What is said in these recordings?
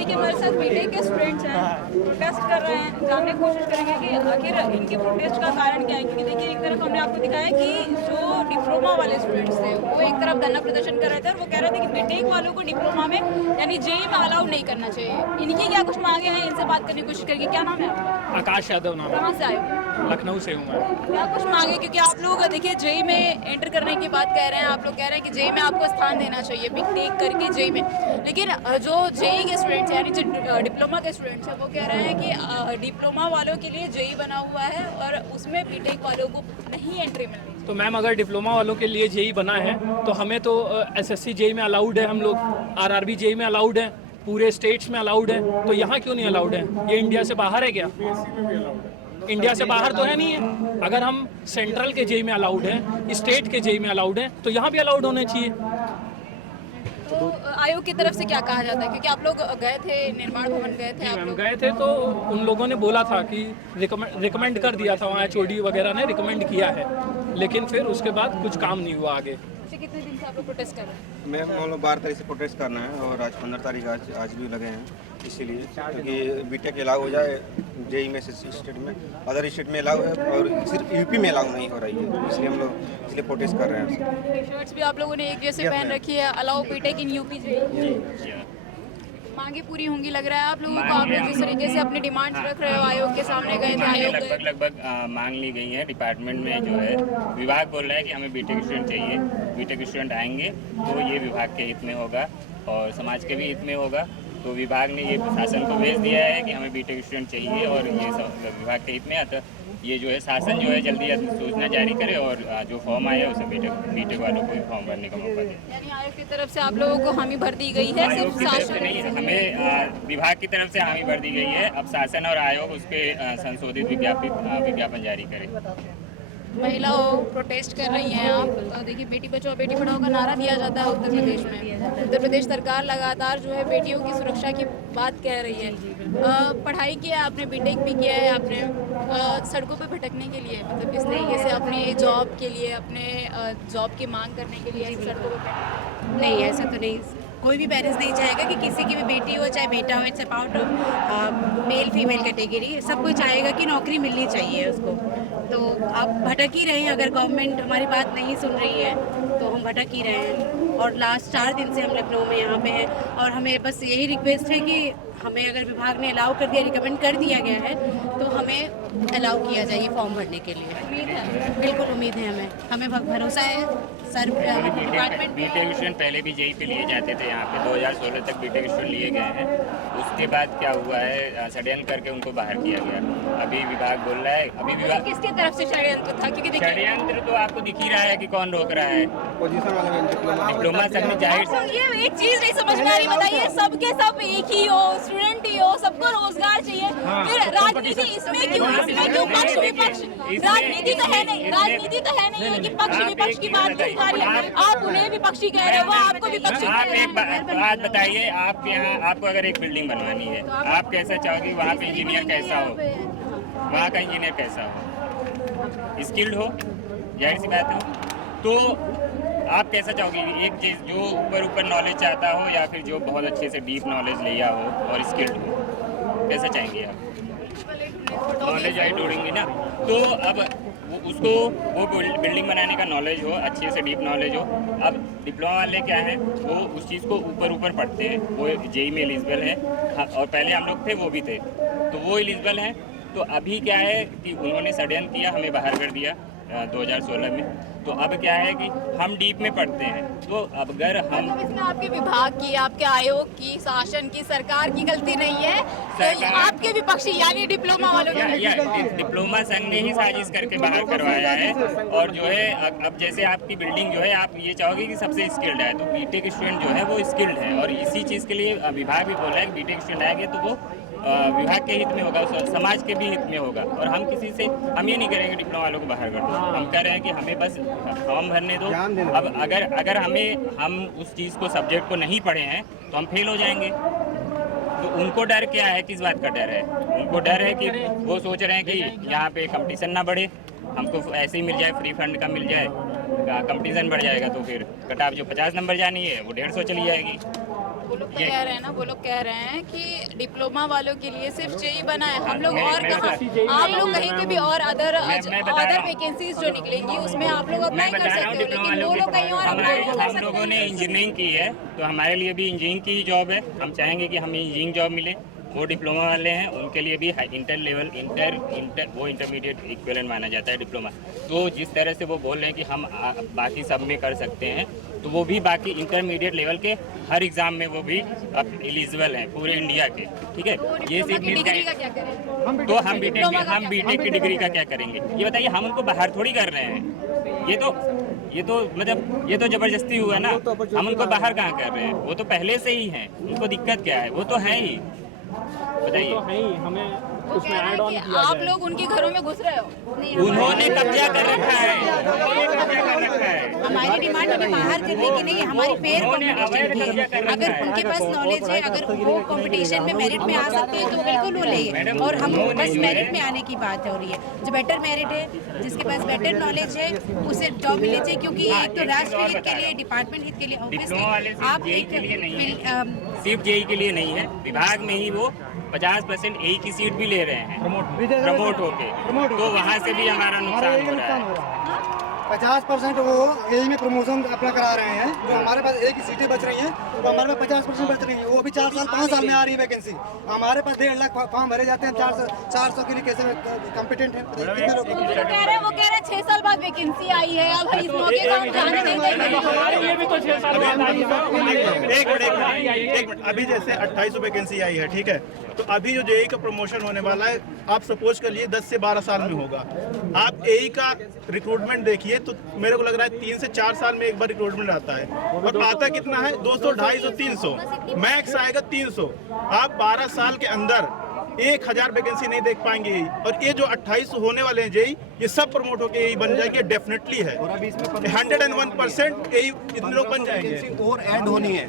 देखिए हमारे साथ बीटेक के स्टूडेंट्स हैं, प्रोटेस्ट कर रहे हैं। जानने की कोशिश करेंगे कि आखिर इनके प्रोटेस्ट का कारण क्या है, क्योंकि देखिए एक तरफ हमने आपको दिखाया कि जो डिप्लोमा वाले स्टूडेंट्स थे वो एक तरफ धरना प्रदर्शन कर रहे थे और वो कह रहे थे कि बीटेक वालों को डिप्लोमा में यानी जेई में अलाउ नहीं करना चाहिए। इनकी क्या कुछ मांगे हैं, इनसे बात करने की कोशिश करेंगे। क्या नाम है आपका? आकाश यादव नाम कहाँ से आए हो? है, लखनऊ से हूँ मैं। क्या कुछ मांगे, क्योंकि आप लोग देखिए जेई में एंटर करने की बात कह रहे हैं, आप लोग कह रहे हैं कि जेई में आपको स्थान देना चाहिए बीटेक करके जेई में, लेकिन जो जेई के स्टूडेंट्स यानी जो डिप्लोमा के स्टूडेंट्स हैं वो कह रहे हैं कि डिप्लोमा वालों के लिए जेई बना हुआ है और उसमें बीटेक वालों को नहीं एंट्री मिल रही। तो मैम अगर डिप्लोमा वालों के लिए जेई बना है तो हमें तो एसएससी जेई में अलाउड है, हम लोग आरआरबी जेई में अलाउड है, पूरे स्टेट्स में अलाउड है, तो यहाँ क्यों नहीं अलाउड है? ये इंडिया से बाहर है क्या? इंडिया से बाहर तो है नहीं है। अगर हम सेंट्रल के जेई में अलाउड है, स्टेट के जेई में अलाउड है, तो यहाँ भी अलाउड होने चाहिए। तो आयोग की तरफ से क्या कहा जाता है, क्योंकि आप लोग गए थे निर्माण भवन गए थे, आप हम लोग गए थे तो उन लोगों ने बोला था कि रिकमेंड कर दिया था, वहाँ एचओडी वगैरह ने रिकमेंड किया है, लेकिन फिर उसके बाद कुछ काम नहीं हुआ आगे। पिछले कितने दिन से आप लोग प्रोटेस्ट कर रहे हैं? मैम हम लोग 12 तारीख से प्रोटेस्ट करना है और आज 15 तारीख आज भी लगे हैं, इसीलिए क्योंकि बीटेक अलाउ हो जाए जेई में से स्टेट में, अदर स्टेट में अलाउ है और सिर्फ यूपी में अलाउ नहीं हो रही है, इसलिए हम लोग इसलिए प्रोटेस्ट कर रहे हैं। शर्ट्स भी आप लोगों ने एक जैसे पहन रखी है, allow BTech in UP JE. मांगे पूरी होंगी लग रहा है आप लोगों को? आप लोग जिस तरीके से अपनी डिमांड रख रहे हो, आयोग के सामने गए थे, आयोग गए। लगभग मांग ली गई है। डिपार्टमेंट में जो है विभाग बोल रहा है कि हमें बीटेक स्टूडेंट चाहिए, बीटेक स्टूडेंट आएंगे तो ये विभाग के हित में होगा और समाज के भी हित में होगा। तो विभाग ने ये शासन को भेज दिया है कि हमें बीटेक स्टूडेंट चाहिए और ये सब विभाग के हित में आता। ये जो है शासन जो है जल्दी सूचना जारी करे और जो फॉर्म आया उसे बीटेक वालों को फॉर्म भरने का मौका दे। यानी आयोग की तरफ से आप लोगों को हामी भर दी गई है, आयोग सिर्फ की तरफ से शासन नहीं, हमें विभाग की तरफ से हामी भर दी गई है। अब शासन और आयोग उस पर संशोधित विज्ञापन जारी करे। महिलाओं प्रोटेस्ट कर रही हैं। आप देखिए बेटी बचाओ बेटी पढ़ाओ का नारा दिया जाता है उत्तर प्रदेश में। उत्तर प्रदेश सरकार लगातार जो है बेटियों की सुरक्षा की बात कह रही है। पढ़ाई किया है आपने, बीटेक भी किया है आपने, सड़कों पे भटकने के लिए मतलब इस तरीके से अपने जॉब के लिए, अपने जॉब की मांग करने के लिए ऐसे सड़कों पे नहीं, ऐसा तो नहीं। कोई भी पेरेंट्स नहीं चाहेगा कि किसी की भी बेटी हो चाहे बेटा हो, it's about male female category, सब कोई चाहेगा कि नौकरी मिलनी चाहिए उसको। तो आप भटक ही रहे हैं, अगर गवर्नमेंट हमारी बात नहीं सुन रही है तो हम भटक ही रहे हैं। और लास्ट 4 दिन से हम लखनऊ में यहाँ पे हैं और हमें बस यही रिक्वेस्ट है कि हमें अगर विभाग ने अलाउ कर दिया, रिकमेंड कर दिया गया है तो हमें अलाउ किया जाए फॉर्म भरने के लिए। उम्मीद है, बिल्कुल उम्मीद है, हमें भरोसा है सर। डिपार्टमेंट बीटेक स्टूडेंट पहले भी जेई पे लिए जाते थे यहाँ पे, 2016 तक बीटेक स्टूडेंट लिए गए हैं। उसके बाद क्या हुआ है, षड्यंत्र करके उनको बाहर किया गया। अभी विभाग बोल रहा है, अभी विभाग किसकी तरफ से षड्यंत्र था? क्योंकि देखिए षड्यंत्र तो आपको दिख ही रहा है कि कौन रोक रहा है। पोजीशन वाले डिप्लोमा संघ ने जाहिर तो ये एक चीज नहीं समझ में आ रही, बताइए सबके सब एक ही हो, स्टूडेंट ही हो, सबको रोजगार चाहिए, फिर राजनीति इसमें क्यों पक्ष विपक्ष? राजनीति तो है नहीं, राजनीति तो है नहीं है कि पक्ष विपक्ष की बात नहीं आ रही है। आप उन्हें विपक्षी कह रहे हो, वो आपको विपक्षी कह आप रहे एक बात बताइए, आप यहाँ आपको अगर एक बिल्डिंग बनवानी है, आप कैसा चाहोगे वहाँ पे इंजीनियर कैसा हो, वहाँ का इंजीनियर कैसा हो, स्किल्ड हो, जाहिर सी बात है। तो आप कैसा चाहोगे, एक चीज़ जो ऊपर नॉलेज चाहता हो या फिर जो बहुत अच्छे से डीप नॉलेज लिया हो और स्किल्ड हो, कैसा चाहेंगे आप? नॉलेज आई ढूंढेंगे ना। तो अब वो बिल्डिंग बनाने का नॉलेज हो, अच्छे से डीप नॉलेज हो। अब डिप्लोमा वाले क्या है, वो उस चीज़ को ऊपर पढ़ते हैं। वो जेई में एलिजिबल है और पहले हम लोग थे वो भी थे, तो वो एलिजिबल हैं। तो अभी क्या है कि उन्होंने षड्यंत्र किया, हमें बाहर कर दिया 2016 में। तो अब क्या है कि हम डीप में पढ़ते हैं, तो अब अगर हम मतलब इसमें आपके विभाग की, आपके आयोग की, शासन की, सरकार की गलती नहीं है, तो आपके विपक्षी यानी डिप्लोमा वालों की डिप्लोमा संघ ने ही साजिश करके बाहर करवाया है। और जो है अब जैसे आपकी बिल्डिंग जो है, आप ये चाहोगे कि सबसे स्किल्ड है, तो बीटेक स्टूडेंट जो है वो स्किल्ड है। और इसी चीज़ के लिए विभाग भी बोल रहा है कि बीटेक स्टूडेंट आएंगे तो वो विभाग के हित में होगा, समाज के भी हित में होगा। और हम किसी से हम ये नहीं करेंगे डिप्लोमा वालों को बाहर कर दो, हम कह रहे हैं कि हमें बस फॉर्म भरने दो। अब अगर हम उस चीज़ को, सब्जेक्ट को नहीं पढ़े हैं तो हम फेल हो जाएंगे। तो उनको डर क्या है, किस बात का डर है? उनको डर है कि वो सोच रहे हैं कि यहाँ पे कंपटीशन ना बढ़े, हमको ऐसे ही मिल जाए, फ्री फंड का मिल जाए, कंपटीशन बढ़ जाएगा तो फिर कट ऑफ जो 50 नंबर जानी है वो 150 चली जाएगी। वो लोग तो कह रहे हैं ना, वो लोग कह रहे हैं कि डिप्लोमा वालों के लिए सिर्फ जेई बना है। हम लोग और कहाँ, आप लोग कहीं पे भी और अदर वैकेंसीज जो निकलेंगी उसमें आप लोग अप्लाई कर सकते हो, लेकिन वो लोग कहीं और अप्लाई नहीं कर हम लोगों ने सकते। इंजीनियरिंग की है तो हमारे लिए भी इंजीनियरिंग की जॉब है। हम चाहेंगे कि हमें इंजीनियरिंग जॉब मिले। वो डिप्लोमा वाले हैं उनके लिए भी इंटर लेवल वो इंटरमीडिएट इक्विवेलेंट माना जाता है डिप्लोमा। तो जिस तरह से वो बोल रहे हैं कि हम बाकी सब में कर सकते हैं, तो वो भी बाकी इंटरमीडिएट लेवल के हर एग्ज़ाम में वो भी एलिजिबल हैं पूरे इंडिया के। ठीक है, ये सिर्फ डिग्री का क्या करें? तो हम बीटेक की डिग्री का क्या करेंगे ये बताइए। हम उनको बाहर थोड़ी कर रहे हैं। ये तो मतलब ये तो ज़बरदस्ती हुआ ना। हम उनको बाहर कहाँ कर रहे हैं? वो तो पहले से ही हैं। उनको दिक्कत क्या है? वो तो है ही। बताइए। तो है ही, हमें वो उसमें कह रहे ऐड हैं ऑन कि किया आप जाए। लोग उनके घरों में घुस रहे हो। उन्होंने कब्जा कर रखा है। कब्जा कर रखा है। हमारी डिमांड उन्हें बाहर करने की नहीं है, हमारी फेयर उन्होंने कॉम्पिटिशन अवैध की कब्जा कर है। रखा अगर है। उनके पास नॉलेज है, अगर वो कंपटीशन में मेरिट में आ सकते हैं तो बिल्कुल वो ले। और हम बस मेरिट में आने की बात हो रही है। जो बेटर मेरिट है, जिसके पास बेटर नॉलेज है, उसे जॉब मिलनी चाहिए। क्योंकि एक तो राष्ट्र हित के लिए, डिपार्टमेंट हित के लिए डिप्लोमा वाले ऑब्वियसली आप सिर्फ जेई एक के लिए नहीं है, सिर्फ जेई के लिए नहीं है। विभाग में ही वो 50% ए की सीट भी ले रहे हैं प्रमोट होके। तो वहाँ से भी हमारा नुकसान हो रहा है। 50% वो यही में प्रमोशन अपना करा रहे हैं। जो हमारे पास एक ही सीटें बच रही हैं, तो हमारे पास 50% बच रही हैं। वो भी 4 साल 5 साल में आ रही है वैकेंसी। हमारे पास 1.5 लाख फॉर्म भरे जाते हैं। 400 के लिए कैसे कॉम्पिटेंट है? कितने लोग वो कह रहे हैं 6 साल बाद वैकेंसी आई है, अब इस मौके को हम जाने नहीं देंगे। हमारे लिए भी तो 6 साल बाद आई है। एक मिनट, अभी जैसे 2800 वैकेंसी आई है, ठीक है, तो अभी जो जेई का प्रमोशन होने वाला है, आप सपोज करिए 10 से 12 साल में होगा। आप एई का रिक्रूटमेंट देखिए तो मेरे को लग रहा है 3 से 4 साल में एक बार रिक्रूटमेंट आता है। और आता कितना है? 200, 250, 300, मैक्स आएगा 300। आप 12 साल के अंदर 1000 वैकेंसी नहीं देख पाएंगे। और ये जो 2800 होने वाले हैं जेई, ये सब प्रमोट होकर यही बन जाएंगे, डेफिनेटली है। 101% यही इतने लोग बन जाएंगे। और ऐड होनी है,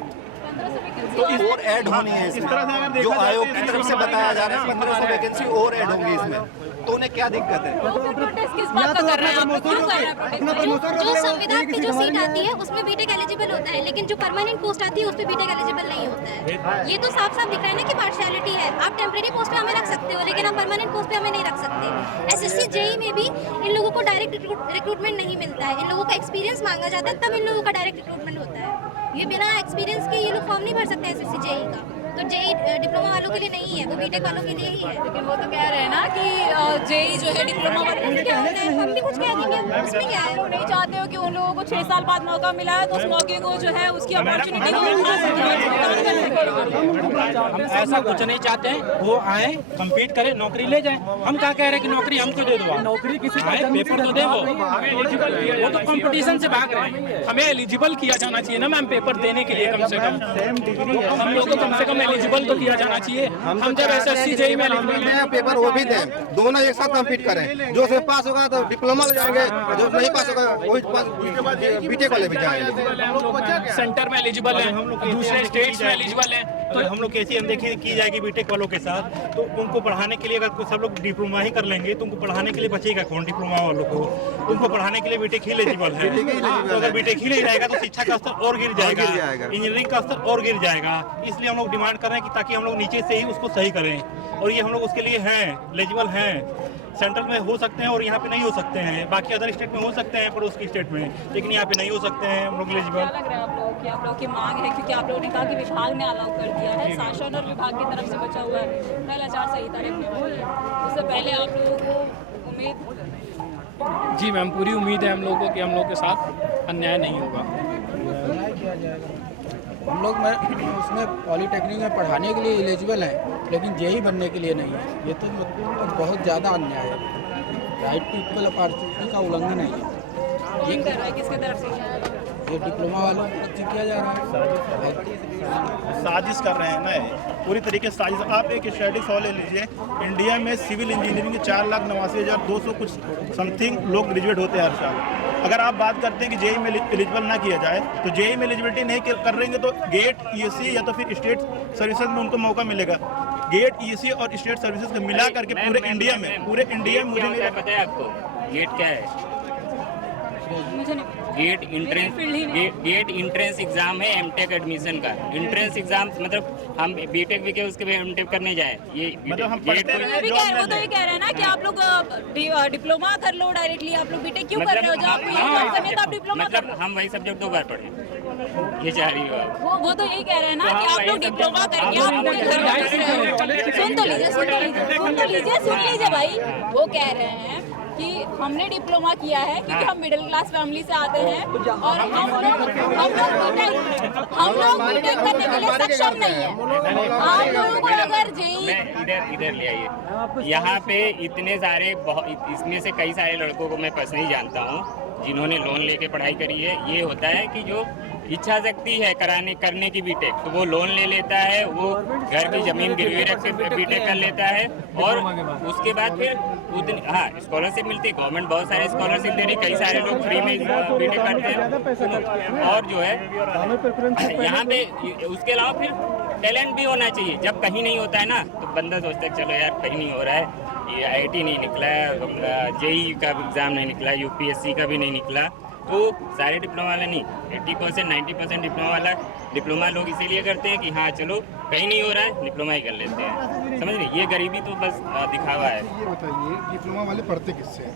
तो और ऐड होनी है इस तरह से अगर इसमें। देखा जो जाए आयोग तो की तरफ से बताया जा रहा है 1500 वैकेंसी और ऐड होंगी इसमें, तो उन्हें क्या दिक्कत है? प्रोटेस्ट किस बात का कर रहे हैं आप? क्यों कर रहे हैं प्रोटेस्ट? जो संविधान पे जो सीट आती है उसमें बीटेक एलिजिबल होता है, लेकिन जो परमानेंट पोस्ट आती है उस पे बीटेक एलिजिबल नहीं होता है। ये तो साफ साफ दिख रहा है ना कि पार्शियलिटी है। आप टेम्परेरी पोस्ट पे हमें रख सकते हो, लेकिन आप परमानेंट पोस्ट पे हमें नहीं रख सकते। एसएससी जेई में भी इन लोगों को डायरेक्ट रिक्रूटमेंट नहीं मिलता है। इन लोगों का एक्सपीरियंस मांगा जाता है, तब इन लोगों का डायरेक्ट रिक्रूटमेंट होता है। ये बिना एक्सपीरियंस के ये लोग फॉर्म नहीं भर सकते एसएससी जेई का। तो जेई डिप्लोमा वालों के लिए नहीं है, वो बीटेक वालों के लिए ही है। लेकिन वो तो कह रहे हैं ना कि जेई जो है डिप्लोमा वालों के लिए क्या होता है? हम भी कुछ कह देंगे, उसमें क्या है? वो नहीं चाहते हो कि उन लोगों को 6 साल बाद मौका मिला है तो उस मौके को जो है उसकी अपॉर्चुनिटी को उठा सके। हम ऐसा कुछ नहीं चाहते हैं। वो आए, कम्पीट करें, नौकरी ले जाएं। हम क्या कह रहे हैं कि नौकरी हमको दे दो। नौकरी किसी आए, पेपर तो दे वो। वो तो कंपटीशन से भाग रहे हैं। हमें एलिजिबल किया जाना चाहिए ना मैम, पेपर देने के लिए कम से कम। हम लोग को कम से कम एलिजिबल तो किया जाना चाहिए। हम जब एसएससी जेई में एलिजिबल हैं, पेपर वो भी दें, दोनों एक साथ कम्पीट करें। जो उसमें पास होगा तो डिप्लोमा ले जाएंगे, जो नहीं पास होगा वही बीटेक वाले भी जाएंगे। सेंटर में एलिजिबल हैं, दूसरे स्टेट्स में एलिजिबल हैं। तो हम लोग कैसी हम देखें की जाएगी बीटेक वालों के साथ, तो उनको पढ़ाने के लिए अगर सब लोग डिप्लोमा ही कर लेंगे तो उनको पढ़ाने के लिए बचेगा कौन? डिप्लोमा वालों को उनको पढ़ाने के लिए बीटेक ही एलिजिबल है। तो अगर बीटेक ही नहीं रहेगा तो शिक्षा का स्तर और गिर जाएगा, इंजीनियरिंग का स्तर और गिर जाएगा। इसलिए हम लोग डिमांड कर रहे हैं कि ताकि हम लोग नीचे से ही उसको सही करें। और ये हम लोग उसके लिए हैं, एलिजिबल हैं। सेंट्रल में हो सकते हैं और यहाँ पे नहीं हो सकते हैं। बाकी अदर स्टेट में हो सकते हैं पड़ोस की स्टेट में, लेकिन यहाँ पे नहीं हो सकते हैं हम लोग एलिजिबल। क्या लग रहा है आप लोगों की, आप लोगों की मांग है? क्योंकि आप लोगों ने कहा कि विभाग ने अलाउ कर दिया है, शासन और विभाग की तरफ से बचा हुआ है पहला आचार संहिता रखने वाली है। उससे पहले आप लोगों को उम्मीद? जी मैम, पूरी उम्मीद है हम लोगों को कि हम लोग के साथ अन्याय नहीं होगा। हम लोग उसमें पॉलिटेक्निक में पढ़ाने के लिए एलिजिबल हैं, लेकिन जेई बनने के लिए नहीं है। ये तो मतलब बहुत ज़्यादा अन्याय है। राइट टू इक्वल अपॉर्चुनिटी का उल्लंघन है ये। कर रहा है किसके तरफ से? ये डिप्लोमा वालों को किया जा रहा है। साजिश कर रहे हैं ना, पूरी तरीके से साजिश। आप एक स्टैटिस्टिक्स और ले लीजिए, इंडिया में सिविल इंजीनियरिंग के 4,89,200 कुछ समथिंग लोग ग्रेजुएट होते हैं हर साल। अगर आप बात करते हैं कि जेई में एलिजिबल ना किया जाए, तो जेई में एलिजिबिलिटी नहीं कर रहेंगे तो गेट, ईएससी या तो फिर स्टेट सर्विसेज में उनको मौका मिलेगा। गेट, ईएससी और स्टेट सर्विसेज को मिला करके पूरे इंडिया में मुझे पता है आपको गेट क्या है? मुझे नहीं गेट इंट्रेंस एग्जाम है एमटेक एडमिशन का। इंट्रेंस एग्जाम मतलब हम बीटेक भी के उसके बाद एमटेक करने जाए, ये मतलब हम गेट पढ़ते रहे, वो तो ये कह रहे हैं ना कि आप लोग डिप्लोमा कर लो डायरेक्टली, आप लोग बीटेक क्यों कर रहे हो? जब आपको ये काम करना है तो आप डिप्लोमा कर लो। हम वही सब्जेक्ट 2 बार पढ़े, ये चाह रही हो आप? वो तो यही कह रहे हैं ना कि आप लोग डिप्लोमा करके आप अपने घर में बैठ रहे हो। सुन लीजिए भाई, वो कह रहे हैं कि हमने डिप्लोमा किया है क्योंकि हम मिडिल क्लास फैमिली से आते हैं और हम लोग बीटेक करने के लिए सक्षम नहीं है। आप लोगों को अगर जेई इधर ले आइए। यहाँ पे इतने सारे इसमें से कई सारे लड़कों को मैं पर्सनली जानता हूँ जिन्होंने लोन लेके पढ़ाई करी है। ये होता है कि जो इच्छा शक्ति है करने की बीटेक, तो वो लोन ले लेता है, वो घर की जमीन गिरवी रख के बीटेक कर लेता है और उसके बाद फिर स्कॉलरशिप मिलती है। गवर्नमेंट बहुत सारे स्कॉलरशिप दे रही, कई सारे लोग फ्री में बीटेक करते हैं। और जो है यहाँ पे उसके अलावा फिर टैलेंट भी होना चाहिए। जब कहीं नहीं होता है ना तो बंदा सोचता है चलो यार कहीं नहीं हो रहा है, ये IIT नहीं निकला, जेई का एग्ज़ाम नहीं निकला, UPSC का भी नहीं निकला, तो सारे डिप्लोमा वाला नहीं, 80% 90% डिप्लोमा लोग इसीलिए करते हैं कि हाँ चलो कहीं नहीं हो रहा है डिप्लोमा ही कर लेते हैं। समझ रहे, ये गरीबी तो बस दिखावा है। ये बताइए डिप्लोमा वाले पढ़ते किससे हैं?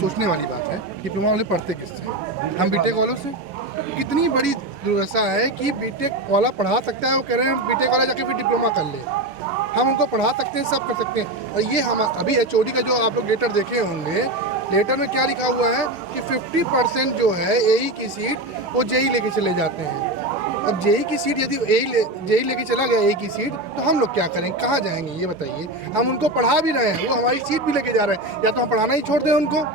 सोचने वाली बात है, डिप्लोमा वाले पढ़ते किससे हैं? हम बीटेक वालों से। कितनी बड़ी ऐसा है कि बीटेक वाला पढ़ा सकता है, वो कह रहे हैं बीटेक वाला जाके फिर डिप्लोमा कर ले। हम उनको पढ़ा सकते हैं, सब कर सकते हैं। और ये हम अभी HOD का जो आप लोग लेटर देखे होंगे, लेटर में क्या लिखा हुआ है कि 50% जो है AE की सीट वो JEE लेके चले जाते हैं। अब JEE की सीट यदि JEE लेके चला गया AE की सीट, तो हम लोग क्या करेंगे, कहाँ जाएंगे ये बताइए? हम उनको पढ़ा भी रहे हैं, वो हमारी सीट भी लेके जा रहे हैं, या तो हम पढ़ाना ही छोड़ दें उनको।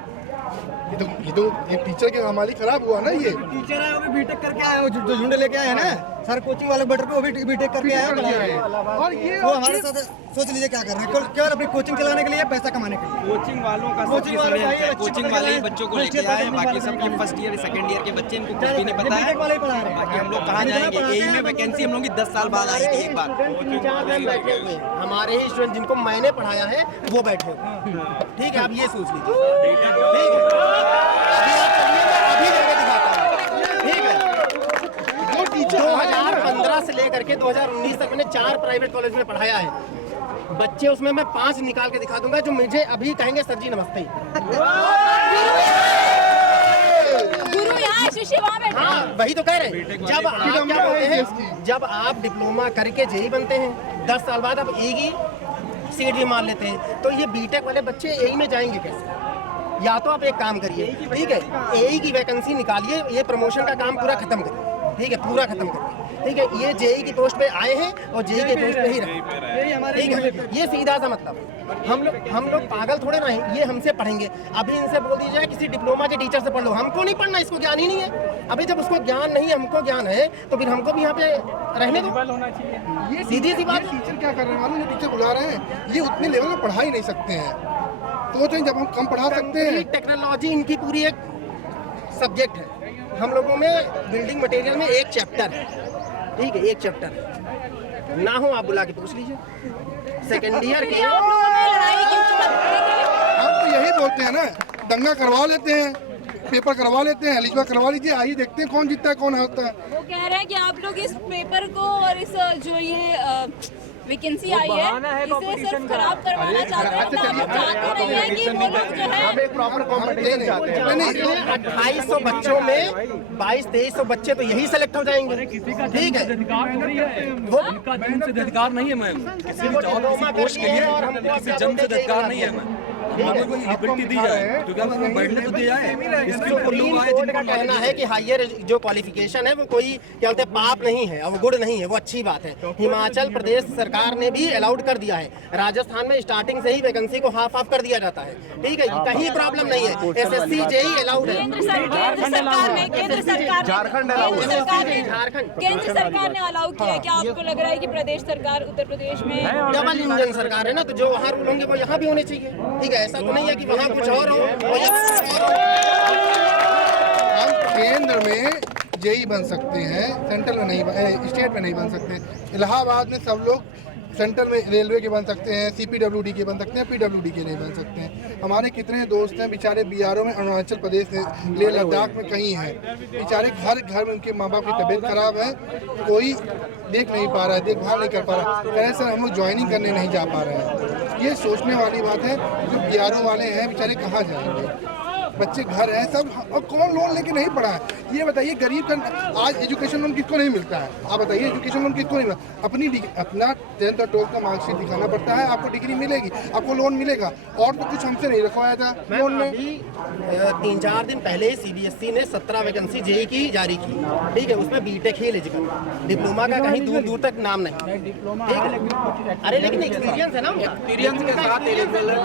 ये तो एक टीचर की हमारी खराब हुआ ना। ये टीचर है वो भी बीटेक करके आए हो, जो झुंड लेके आए हैं ना, सर कोचिंग वाले बैठे वो भी बीटेक करके आए हैं। और ये वो हमारे साथ सोच लीजिए क्या कर रहे हैं, केवल अपनी कोचिंग चलाने के लिए, पैसा कमाने के लिए। कोचिंग वालों का कोचिंग वाले ही बच्चों को लेके आए हैं, बाकी सब ये फर्स्ट ईयर सेकंड ईयर के बच्चे, इनको कुछ भी नहीं पता है। वाले ही पढ़ा रहे हैं। बाकी हम लोग कहाँ जाएंगे? AE में वैकेंसी हम लोग की 10 साल बाद आई थी एक बार। हमारे ही स्टूडेंट जिनको मैंने पढ़ाया है वो बैठे हो, ठीक है? आप ये सोच लीजिए, ठीक है? अभी करके दिखाता हूँ, ठीक है? जो टीचर 2015 से लेकर के 2019 तक मैंने 4 प्राइवेट कॉलेज में पढ़ाया है, बच्चे उसमें मैं 5 निकाल के दिखा दूंगा जो मुझे अभी कहेंगे सर जी नमस्ते। गुरु यहाँ शिष्य वहाँ बैठे। हाँ वही तो कह रहे हैं। जब आप क्या बोलते हैं, जब आप डिप्लोमा करके JEE बनते हैं, 10 साल बाद आप AE की सीट भी मान लेते हैं, तो ये बीटेक वाले बच्चे AE में जाएंगे कैसे? या तो आप एक काम करिए, ठीक है, AE की वैकेंसी निकालिए, ये प्रमोशन का काम पूरा खत्म करिए, ठीक है, पूरा खत्म करिए, ठीक है? ये JEE की पोस्ट पे आए हैं और JEE के पोस्ट पे ही रहे, ठीक है? ये सीधा सा मतलब। हम लोग पागल थोड़े ना हैं, ये हमसे पढ़ेंगे। अभी इनसे बोल दीजिए किसी डिप्लोमा के टीचर से पढ़ लो, हमको नहीं पढ़ना, इसको ज्ञान ही नहीं है। अभी जब उसको ज्ञान नहीं है, हमको ज्ञान है, तो फिर हमको भी यहाँ पे रहने दो। ये सीधी सी बात। टीचर क्या कर रहे हैं मालूम? टीचर बुला रहे हैं, ये उतने लेवल में पढ़ा ही नहीं सकते हैं। तो जब हम कम पढ़ा सकते हैं, टेक्नोलॉजी इनकी पूरी एक सब्जेक्ट है। हम लोगों में बिल्डिंग मटेरियल में एक चैप्टर है, ठीक है, एक चैप्टर है ना हो, आप बुला के पूछ लीजिए सेकेंड ईयर के। हम तो यही बोलते हैं ना, दंगा करवा लेते हैं, पेपर करवा लेते हैं, एलिजिबल करवा लीजिए, आइए देखते हैं कौन जीतता है कौन हारता है। वो कह रहे हैं कि आप लोग इस पेपर को और इस जो ये वैकेंसी आई है इसे सिर्फ खराब करवाना चाहते हैं। आप चाहते नहीं है कि वो लोग जो है प्रॉपर कॉम्पिटिशन चाहते हैं। 2800 बच्चों में 2200-2300 बच्चे तो यही सेलेक्ट हो जाएंगे, ठीक है? वो अधिकार नहीं है मैम, किसी भी जॉब किसी पोस्ट के लिए किसी जन्म से अधिकार नहीं है मैम। हमें कोई एबिलिटी दी जाए, क्योंकि हमें बढ़ने तो दिया है। इसके ऊपर लोग आए जिनका कहना है कि हायर जो क्वालिफिकेशन है वो कोई क्या बोलते हैं पाप नहीं है और गुड नहीं है, वो अच्छी बात है। हिमाचल प्रदेश सरकार ने भी अलाउड कर दिया है, राजस्थान में स्टार्टिंग से ही वैकेंसी को हाफ कर दिया जाता है, ठीक है? कहीं प्रॉब्लम नहीं है। SSC JEE अलाउड है। केंद्र सरकार ने अलाउ किया है। क्या आपको लग रहा है कि प्रदेश सरकार उत्तर प्रदेश में डबल इंजन सरकार है ना, तो जो वहाँ रूल होंगे वो यहाँ भी होने चाहिए, ठीक है? ऐसा तो नहीं है कि वहाँ कुछ और हो और यहाँ कुछ और हो। हम केंद्र में JEE बन सकते हैं, सेंट्रल में नहीं, स्टेट में नहीं बन सकते। इलाहाबाद में सब लोग सेंट्रल में रेलवे के बन सकते हैं, CPWD के बन सकते हैं, PWD के नहीं बन सकते हैं। हमारे कितने दोस्त हैं बेचारे बिहारों में, अरुणाचल प्रदेश में, लेह लद्दाख में कहीं हैं, बेचारे घर में उनके माँ बाप की तबीयत खराब है, कोई देख नहीं पा रहा है, देखभाल नहीं कर पा रहा, कह रहे सर हम लोग ज्वाइनिंग करने नहीं जा पा रहे हैं। ये सोचने वाली बात है, जो बिहारों वाले हैं बेचारे कहाँ जाएंगे, बच्चे घर हैं सब, और कौन लोन लेके नहीं पढ़ा है ये बताइए। गरीब का आज एजुकेशन लोन किसको नहीं मिलता है, आप बताइए एजुकेशन लोन किसको नहीं मिलता। अपना 10th और 12th का मार्कशीट दिखाना पड़ता है, आपको डिग्री मिलेगी, आपको लोन मिलेगा, और तो कुछ हमसे नहीं रखवाया था लोन में। 3-4 दिन पहले CBSE ने 17 वैकेंसी जेई की जारी की, ठीक है, उसमें बीटेक ही एलिजिबल, डिप्लोमा का कहीं दूर दूर तक नाम नहीं, ठीक है। अरे लेकिन एक्सपीरियंस है ना, एक्सपीरियंस के साथ एलिजिबल है।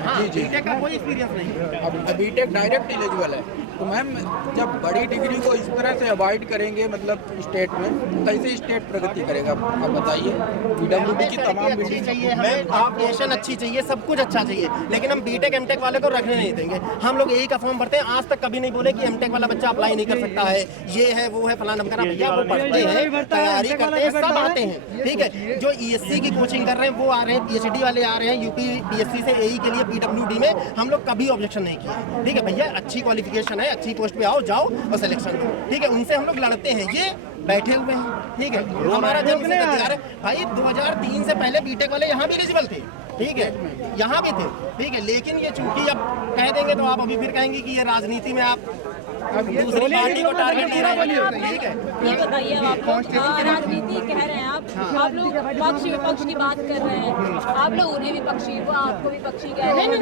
हाँ, बीटेक का कोई एक्सपीरियंस नहीं। अब बीटेक डायरेक्ट एलिजिबल है। तो मैम जब बड़ी डिग्री को इस तरह से अवॉइड करेंगे मतलब स्टेट में, कैसे स्टेट प्रगति करेगा आप बताइए। PWD की तमाम अच्छी चाहिए हमें, एजुकेशन अच्छी चाहिए, सब कुछ अच्छा चाहिए, लेकिन हम बीटेक एमटेक वाले को रखने नहीं देंगे। हम लोग यही का फॉर्म भरते हैं, आज तक कभी नहीं बोले कि एमटेक वाला बच्चा अप्लाई नहीं कर सकता है, ये है वो है फलाना वगैरह। भैया वो पढ़ते हैं, तैयारी करते हैं, सब आते हैं, ठीक है। जो ESC की कोचिंग कर रहे हैं वो आ रहे हैं, PhD वाले आ रहे हैं, UP PSC से AE के लिए PWD में हम लोग कभी ऑब्जेक्शन नहीं किया, ठीक है भैया। अच्छी क्वालिफिकेशन है, अच्छी पोस्ट पे आओ, जाओ और सिलेक्शन दो, ठीक है। उनसे हम लोग लड़ते हैं, ये बैठे हुए हैं, ठीक है। हमारा जन्म से अधिकार है भाई। 2003 से पहले बीटेक वाले यहाँ भी एलिजिबल थे, ठीक है, यहाँ भी थे, ठीक है। लेकिन ये चूंकि अब कह देंगे तो आप अभी फिर कहेंगे कि ये राजनीति में आप दूसरी पार्टी को टारगेट दे रहे हैं, ठीक है। ये बताइए आप राजनीति कह रहे हैं, आप लोग पक्ष विपक्ष की बात कर रहे हैं, आप लोग उन्हें विपक्षी को आपको विपक्षी कह रहे हैं।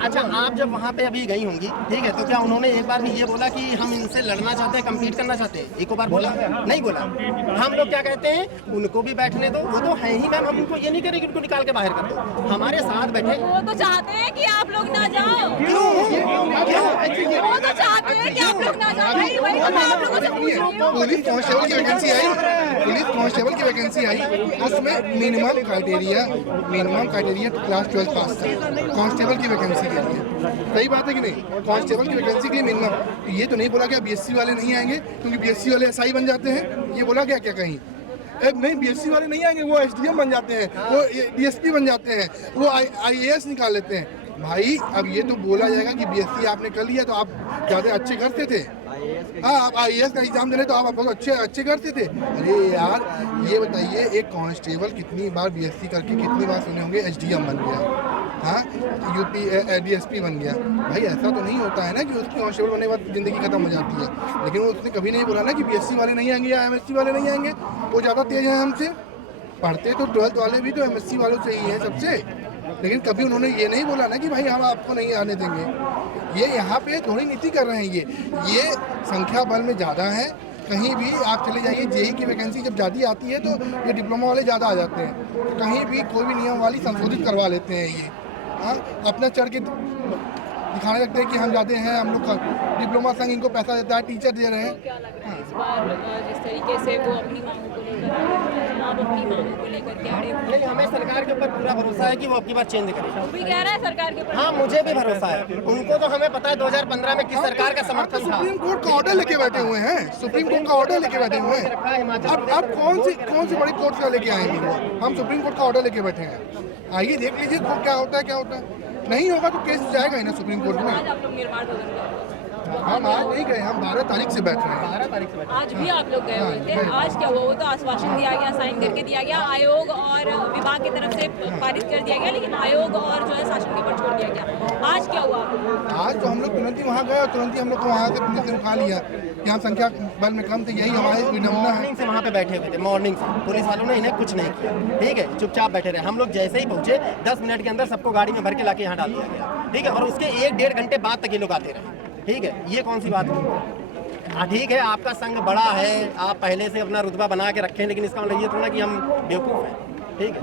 अच्छा, आप जब वहाँ पे अभी गई होंगी, ठीक है, तो क्या उन्होंने एक बार भी ये बोला कि हम इनसे लड़ना चाहते हैं, कम्पीट करना चाहते हैं? एक बार बोला नहीं बोला। हम लोग क्या कहते हैं, उनको भी बैठने दो, वो तो है ही मैम, हम उनको ये नहीं करें कि उनको निकाल के बाहर कर दो, हमारे साथ बैठे। वो तो चाहते हैं कि आप लोग ना जाओ, क्यों? वो तो चाहते हैं कि आप लोग ना जाओ। वही तो मैं आप लोगों से पूछ रही हूँ। पुलिस कांस्टेबल की वैकेंसी आई, पुलिस कांस्टेबल की वैकेंसी आई, उसमें मिनिमम क्राइटेरिया क्लास 12 पास था कांस्टेबल की वैकेंसी के लिए। सही बात है कि नहीं, कांस्टेबल की वैकेंसी के लिए मिनिमम। ये तो नहीं बोला क्या BSc वाले नहीं आएंगे क्योंकि BSc वाले SI बन जाते हैं, ये बोला क्या कहीं? नहीं, BSc वाले नहीं आएंगे, वो SDM बन जाते हैं, वो DSP बन जाते हैं, वो IAS निकाल लेते हैं। भाई अब ये तो बोला जाएगा कि BSc आपने कर लिया तो आप ज़्यादा अच्छे करते थे, हाँ आप IAS का एग्जाम देने तो आप बहुत अच्छे करते थे। अरे यार ये बताइए, एक कांस्टेबल कितनी बार BSc करके कितनी बार सुने होंगे SDM बन गया, हाँ UP DSP बन गया। भाई ऐसा तो नहीं होता है ना कि उसकी कांस्टेबल बनने के बाद ज़िंदगी खत्म हो जाती है। लेकिन वो उसने कभी नहीं बोला ना कि BSc वाले नहीं आएंगे या MSc वाले नहीं आएंगे, वो ज़्यादा तेज हैं हमसे। पढ़ते तो 12th वाले भी तो MSc वालों से ही हैं सबसे, लेकिन कभी उन्होंने ये नहीं बोला ना कि भाई हम आपको नहीं आने देंगे। ये यहाँ पे थोड़ी नीति कर रहे हैं, ये संख्या बल में ज़्यादा है। कहीं भी आप चले जाइए, जेई की वैकेंसी जब ज़्यादा आती है तो ये डिप्लोमा वाले ज़्यादा आ जाते हैं, कहीं भी कोई भी नियम वाली संशोधित करवा लेते हैं ये, हाँ अपना चढ़ के दिखाने लगते हैं कि हम ज़्यादा हैं, हम लोग डिप्लोमा संघ इनको पैसा देता है, टीचर दे रहे हैं। क्या लगता है इस बार जिस तरीके से वो अपनी मांगों को लेकर, आप अपनी मांगों को लेकर के अड़े हुए? नहीं, हमें सरकार के ऊपर पूरा भरोसा है कि वो अपनी बात चेंज करेगी। वो भी कह रहा है सरकार के ऊपर। हाँ, मुझे भी भरोसा है, उनको तो हमें पता है 2015 में किस सरकार का समर्थन था। सुप्रीम कोर्ट का ऑर्डर लेके बैठे हुए हैं, सुप्रीम कोर्ट का ऑर्डर लेके बैठे हुए हैं। अब कौन सी बड़ी कोर्ट का लेके आएंगे वो? हम सुप्रीम कोर्ट का ऑर्डर लेके बैठे हैं, आइए देख लीजिए क्या होता है। नहीं होगा तो केस जाएगा ही ना सुप्रीम कोर्ट में। आज आप लोग निर्माण भवन गए? हम आज नहीं गए, हम 12 तारीख से बैठ रहे हैं। 12 तारीख से आज भी आप लोग गए हुए थे, आज क्या हुआ? वो तो आश्वासन दिया गया, साइन करके दिया गया, आयोग और विभाग की तरफ से पारित कर दिया गया, लेकिन आयोग और जो है शासन के ऊपर छोड़ दिया गया। आज क्या हुआ? आज तो हम लोग तुरंत ही वहाँ गए और तुरंत ही हम लोग को वहाँ से पुलिस ने उठा लिया कि हम संख्या बल में कम थे, यही हमारी विडम्बना है। मॉर्निंग से वहाँ पे बैठे हुए थे, मॉर्निंग से पुलिस वालों ने इन्हें कुछ नहीं किया, ठीक है, चुपचाप बैठे रहे। हम लोग जैसे ही पहुँचे 10 मिनट के अंदर सबको गाड़ी में भर के लाके यहाँ डाल दिया गया, ठीक है, और उसके 1-1.5 घंटे बाद तक ये लोग आते रहे, ठीक है। ये कौन सी बात है? हाँ ठीक है, आपका संघ बड़ा है, आप पहले से अपना रुतबा बना के रखें, लेकिन इसका मतलब ये थोड़ा कि हम बेवकूफ़ हैं, ठीक है।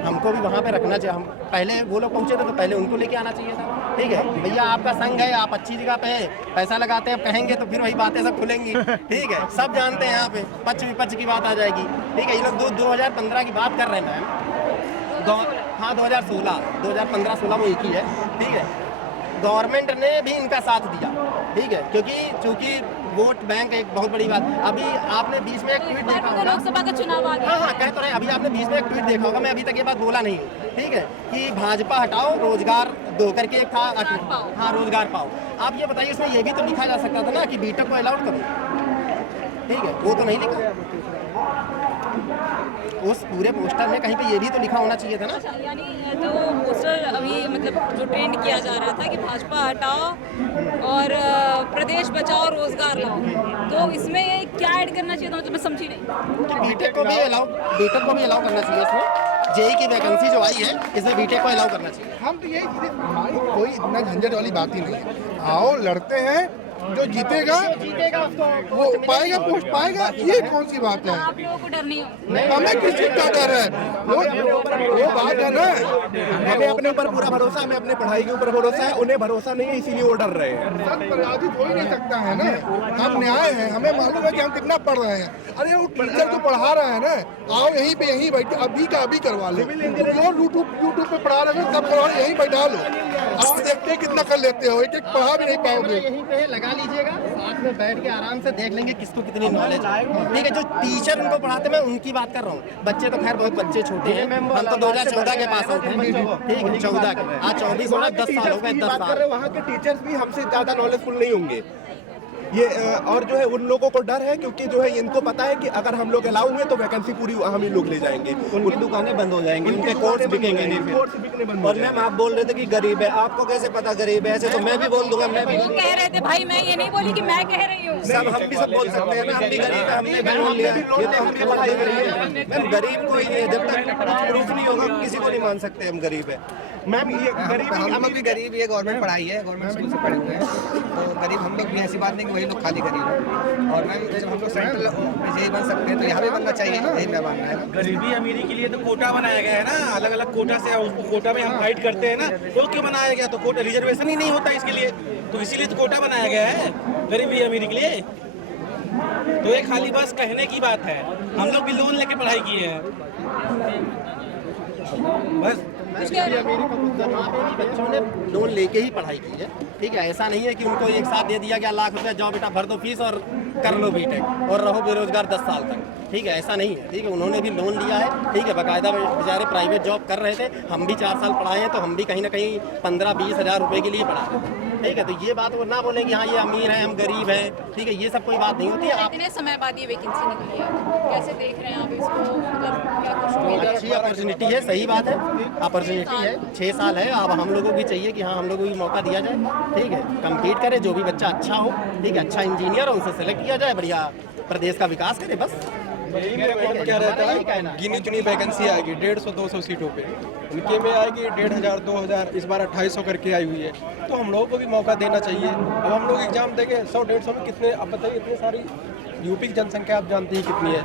हमको भी वहाँ पे रखना चाहिए। हम पहले वो लोग पहुँचे थे तो पहले उनको लेके आना चाहिए था, ठीक है। भैया आपका संघ है, आप अच्छी जगह पे हैं, पैसा लगाते हैं, कहेंगे तो फिर वही बातें सब खुलेंगी, ठीक है। सब जानते हैं यहाँ पे पक्ष विपक्ष की बात आ जाएगी, ठीक है। ये लोग 2015 की बात कर रहे हैं मैम, हाँ 2015-16 वो एक ही है, ठीक है। गवर्नमेंट ने भी इनका साथ दिया, ठीक है, क्योंकि चूँकि वोट बैंक एक बहुत बड़ी बात। अभी आपने बीच में एक ट्वीट देखा होगा, लोकसभा का चुनाव आ गया। हाँ कह तो रहे, अभी आपने बीच में एक ट्वीट देखा होगा, मैं अभी तक ये बात बोला नहीं, ठीक है, कि भाजपा हटाओ रोजगार दो करके एक था, हाँ रोजगार पाओ। आप ये बताइए इसमें ये भी तो लिखा जा सकता था ना कि बीटेक को अलाउड करो, ठीक है, वो तो नहीं लिखा। उस पूरे पोस्टर में कहीं पे ये भी तो लिखा होना चाहिए था ना। यानी जो पोस्टर अभी मतलब जो ट्रेंड किया जा रहा था कि भाजपा हटाओ और प्रदेश बचाओ रोजगार लाओ, तो इसमें क्या ऐड करना चाहिए था, तो मैं समझी नहीं। बीटेक को भी अलाउ करना चाहिए इसमें। जेई की वैकेंसी जो आई है इसमें बीटेक को अलाउ करना चाहिए। हम तो यही हमारी कोई इतना झंझट वाली बात ही नहीं है। आओ लड़ते हैं, जो जीतेगा वो पाएगा, पोस्ट पाएगा, ये कौन सी बात है। आप लोगों को डर नहीं हो? हमें किसी का डर है, वो बात है ना। हमें अपने ऊपर पूरा भरोसा, हमें अपने पढ़ाई के ऊपर भरोसा है, उन्हें भरोसा नहीं है, इसीलिए वो डर रहे हैं। सब पराजित हो ही नहीं सकता है ना। हम न्याय हैं, हमें मालूम है कि हम कितना पढ़ रहे हैं। अरे वो टीचर जो पढ़ा रहा है ना, आओ यहीं पे यहीं बैठे, अभी का अभी करवा लो। जो यूट्यूब पे पढ़ा रहे हो सब करवा, यहीं बैठा लो। आओ देखते कितना कर लेते हो, एक एक पढ़ा भी नहीं पाओगे। यहीं पे लगा लीजिएगा, साथ में बैठ के आराम से देख लेंगे किसको कितनी नॉलेज है, ठीक है। जो टीचर उनको पढ़ाते मैं उनकी बात कर रहा हूँ। बच्चे तो खैर बहुत बच्चे छोटे हैं, हम तो 2014 के पास आउट हैं, ठीक है, 14 के, आज 24 होना 10 साल हो गए, 10 साल। वहाँ के टीचर्स भी हमसे ज्यादा नॉलेजफुल नहीं होंगे ये, और जो है उन लोगों को डर है, क्योंकि जो है इनको पता है कि अगर हम लोग अलाउ हुए तो वैकेंसी पूरी हम ही लोग ले जाएंगे, उनकी दुकानें बंद हो जाएंगी, उनके कोर्स बिकेंगे नहीं फिर। और मैम आप बोल रहे थे कि गरीब है, आपको कैसे पता गरीब है? ऐसे तो मैं भी बोल दूंगा, मैं भी कह रहे थे भाई, मैं ये नहीं बोली कि मैं कह रही हूँ। सब हम भी सब बोल सकते हैं ना, हम भी गरीब है, हमने भी लोन लिया, ये तो हमने पढ़ाई करी है। मैम गरीब कोई नहीं है, जब तक प्रूफ नहीं होगा किसी को नहीं मान सकते हम गरीब है। मैम ये गरीब, हम लोग भी गरीब ही है, गवर्नमेंट पढ़ाई है, गवर्नमेंट स्कूल से पढ़े हुए हैं, तो गरीब हम लोग भी, ऐसी बात नहीं कि वही लोग खाली गरीब है। और मैम जब हम लोग सेंट्रल में जेई बन सकते हैं तो यहाँ भी बनना चाहिए ना, यही मैं मानना है। गरीबी अमीरी के लिए तो कोटा बनाया गया है ना, अलग अलग कोटा से, उसको कोटा में हम फाइट करते हैं ना, तो क्यों बनाया गया? तो कोटा रिजर्वेशन ही नहीं होता इसके लिए, तो इसीलिए तो कोटा बनाया गया है गरीबी अमीरी के लिए। तो ये खाली बस कहने की बात है, हम लोग भी लोन लेके पढ़ाई किए हैं बस। बच्चों ने लोन लेके ही पढ़ाई की है, ठीक है। ऐसा नहीं है कि उनको एक साथ दे दिया गया लाख रुपया, जाओ बेटा भर दो फीस और कर लो बीटेक और रहो बेरोजगार 10 साल तक, ठीक है, ऐसा नहीं है, ठीक है। उन्होंने भी लोन लिया है, ठीक है, बाकायदा बेचारे प्राइवेट जॉब कर रहे थे। हम भी 4 साल पढ़ाए हैं, तो हम भी कहीं ना कहीं 15-20 हज़ार रुपये के लिए पढ़ा रहे हैं, ठीक है। तो ये बात वो ना बोलें कि हाँ ये अमीर है, हम गरीब हैं, ठीक है, ये सब कोई बात नहीं होती है। आप इतने समय बाद ये वैकेंसी निकली है, कैसे देख रहे हैं आप इसको? मतलब क्या कुछ उम्मीद है? अच्छी अपॉर्चुनिटी है, सही बात है, अपॉर्चुनिटी है, 6 साल है। अब हम लोगों को भी चाहिए कि हाँ हम लोगों को भी मौका दिया जाए, ठीक है, कम्पीट करे, जो भी बच्चा अच्छा हो, ठीक है, अच्छा इंजीनियर हो उसे सेलेक्ट किया जाए, बढ़िया प्रदेश का विकास करे, बस। क्या रहता है, गिनी चुनी वैकेंसी आएगी 150-200 सीटों पे, उनके में आएगी 1500-2000, इस बार 2800 करके आई हुई है, तो हम लोगों को भी मौका देना चाहिए। अब हम लोग एग्जाम देंगे 100-150 में कितने, अब बताइए इतनी सारी यूपी की जनसंख्या आप जानते हैं कितनी है,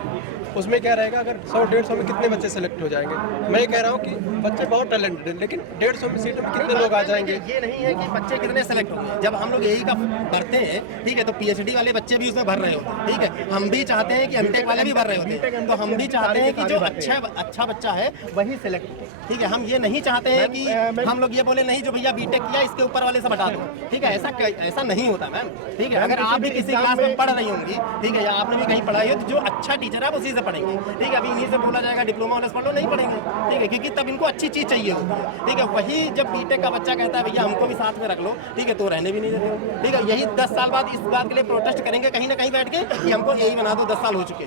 उसमें क्या रहेगा अगर 100-150 में कितने बच्चे सेलेक्ट हो जाएंगे? मैं ये कह रहा हूँ कि बच्चे बहुत टैलेंटेड हैं, लेकिन 150 सीट में कितने लोग आ जाएंगे? ये नहीं है कि बच्चे कितने सेलेक्ट होंगे। जब हम लोग यही का भरते हैं, ठीक है, तो पीएचडी वाले बच्चे भी उसमें भर रहे होते हैं, ठीक है। हम भी चाहते हैं कि एमटेक वाले भी भर रहे होते हैं, तो हम भी चाहते हैं कि जो अच्छा बच्चा है वही सेलेक्ट हो, ठीक है। हम ये नहीं चाहते हैं कि हम लोग ये बोले नहीं जो भैया बीटेक किया इसके ऊपर वाले से हटा दो, ठीक है, ऐसा नहीं होता मैम, ठीक है। अगर आप भी किसी क्लास में पढ़ रही होंगी, ठीक है, या आपने भी कहीं पढ़ाई हो, तो जो अच्छा टीचर है उसी से पढ़ेंगे, ठीक है। अभी इन्हीं से बोला जाएगा डिप्लोमा ऑनर्स पढ़ लो, नहीं पढ़ेंगे, ठीक है, क्योंकि तब इनको अच्छी चीज़ चाहिए होती है, ठीक है। वही जब बीटेक का बच्चा कहता है भैया हमको भी साथ में रख लो, ठीक है, तो रहने भी नहीं देते, ठीक है। यही 10 साल बाद इस बात के लिए प्रोटेस्ट करेंगे कहीं ना कहीं बैठ के कि हमको यही बना दो, 10 साल हो चुके,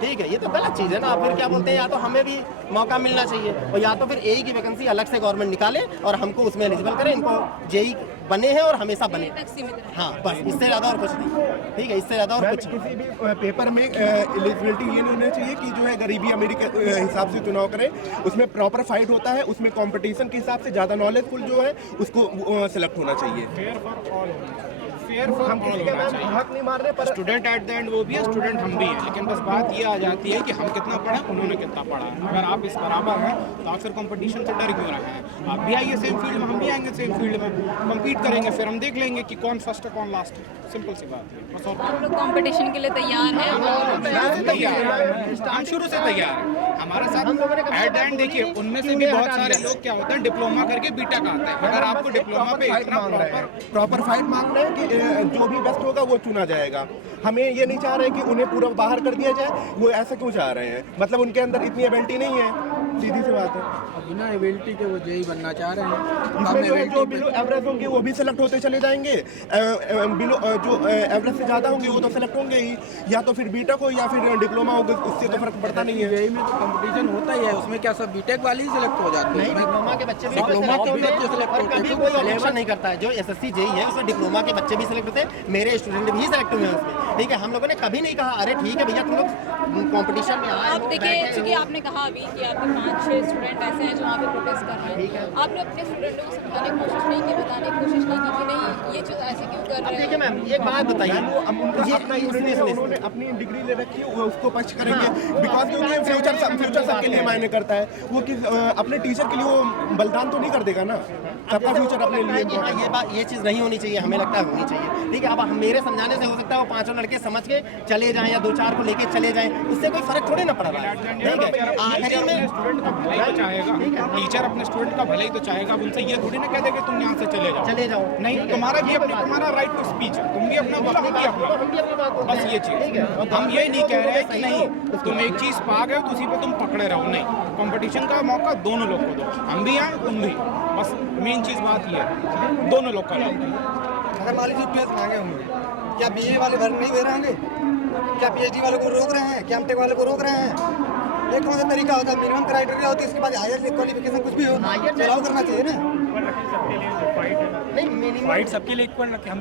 ठीक है। ये तो गलत चीज़ है ना। फिर क्या बोलते हैं, या तो हमें भी मौका मिलना चाहिए और या तो फिर एई की वैकेंसी अलग से गवर्नमेंट निकाले और हमको उसमें एलिजिबल करें। इनको जेई बने हैं और हमेशा बने, हाँ बस, इससे ज़्यादा और कुछ नहीं, ठीक है, इससे ज़्यादा और कुछ किसी भी पेपर में एलिजिबिलिटी ये नहीं होनी चाहिए कि जो है गरीबी अमीरी के हिसाब से चुनाव करें, उसमें प्रॉपर फाइट होता है, उसमें कंपटीशन के हिसाब से ज़्यादा नॉलेजफुल जो है उसको सेलेक्ट होना चाहिए। हम किसी का हक नहीं मार रहे, पर स्टूडेंट एट द एंड वो भी है, स्टूडेंट हम भी हैं, लेकिन बस बात ये आ जाती है कि हम कितना पढ़े, उन्होंने कितना पढ़ा। अगर आप इस बराबर हैं तो आप फिर कंपटीशन से डर क्यों रहे हैं? आप भी आइए सेम फील्ड में, हम भी आएंगे सेम फील्ड में, कंपीट करेंगे, फिर हम देख लेंगे कि कौन फर्स्ट है कौन लास्ट है। सिंपल सी बात है, बस। और हम लोग कंपटीशन के लिए तैयार हैं और हम शुरू से तैयार हैं। हमारे साथ एट द एंड देखिए, उनमें से भी बहुत सारे लोग क्या होते हैं डिप्लोमा करके बीटेक आते हैं। अगर आपको डिप्लोमा पे इतना प्रॉपर फाइट मांग रहे हैं कि जो भी बेस्ट होगा वो चुना जाएगा। हमें ये नहीं चाह रहे कि उन्हें पूरा बाहर कर दिया जाए, वो ऐसा क्यों चाह रहे हैं? मतलब उनके अंदर इतनी एबिलिटी नहीं है, सीधी सी बात है। बिना एबिलिटी के वो जेई बनना चाह रहे हैं। इसमें जो बिलो एवरेज होंगे वो भी सेलेक्ट होते चले जाएंगे, बिलो जो एवरेज से ज़्यादा होंगे वो तो सेलेक्ट होंगे ही, या तो फिर बीटेक हो या फिर डिप्लोमा होगा, उससे तो फर्क पड़ता नहीं है। जेई में तो कंपटीशन होता ही है, उसमें क्या सब बीटेक वाले ही सिलेक्ट हो जाते हैं? डिप्लोमा के बच्चे भी डिप्लोमा के भी बच्चे सेलेक्ट होते कभी हैं। कोई ऑब्जेक्शन नहीं करता है। जो एसएससी जेई है उसमें डिप्लोमा के बच्चे भी सिलेक्ट होते हैं, मेरे स्टूडेंट भी सिलेक्ट हुए हैं उसमें, ठीक है। हम लोगों ने कभी नहीं कहा अरे ठीक है भैया तुम लोग कंपटीशन में आए आप हो, देखिए, बैठे चूंकि हो। आपने कहा अभी कि आपके 5-6 स्टूडेंट ऐसे हैं जो वहाँ पे प्रोटेस्ट कर रहे हैं, आपने अपने स्टूडेंटों को समझाने की कोशिश नहीं की, बताने की कोशिश नहीं की कि नहीं ये चीज़ ऐसे क्यों कर अब रहे देखिए हैं? मैम एक बात बताइए, ये उन्होंने अपनी डिग्री ले रखी है, वो उसको पक्ष करेंगे बिकॉज क्योंकि फ्यूचर सबके लिए मायने करता है। वो किस अपने टीचर के लिए वो बलिदान तो नहीं कर देगा ना, सबका फ्यूचर अपने लिए। कि हाँ ये चीज़ नहीं होनी चाहिए, हमें लगता है होनी चाहिए, ठीक है। अब मेरे समझाने से हो सकता है वो 5 लड़के समझ के चले जाएं या 2-4 को लेके चले जाएं, उससे कोई फर्क थोड़ी ना पड़ रहा है, ठीक है। आखिरी में स्टूडेंट का भला ही चाहेगा, टीचर अपने स्टूडेंट का भला ही तो चाहेगा। उनसे ये थोड़ी ना कह दे कि तुम यहाँ से चले जाओ। नहीं, तुम्हारा राइट टू स्पीच है, तुम भी अपना बोला, हम भी अपना। बस ये चीज़ हम ये नहीं कह रहे कि नहीं तुम एक चीज़ पा गए तो उसी पे तुम पकड़े रहो, नहीं। कंपटीशन का मौका दोनों लोग को दो, हम भी आए तुम भी, बस मेन चीज़ बात ये है, दोनों लोग का लाओ। अगर मान लीजिए 12th मांगे होंगे, क्या बीए वाले भर नहीं दे रहे होंगे? क्या पीएचडी वालों को रोक रहे हैं? क्या एमटेक वालों को रोक रहे हैं? एक कौन सा तरीका होता है? मिनिमम क्राइटेरिया होती है, उसके बाद हायर क्वालिफिकेशन कुछ भी हो चलाओ करना चाहिए ना। नहीं मिनिमम फाइट सबके लिए इक्वल रखें, हम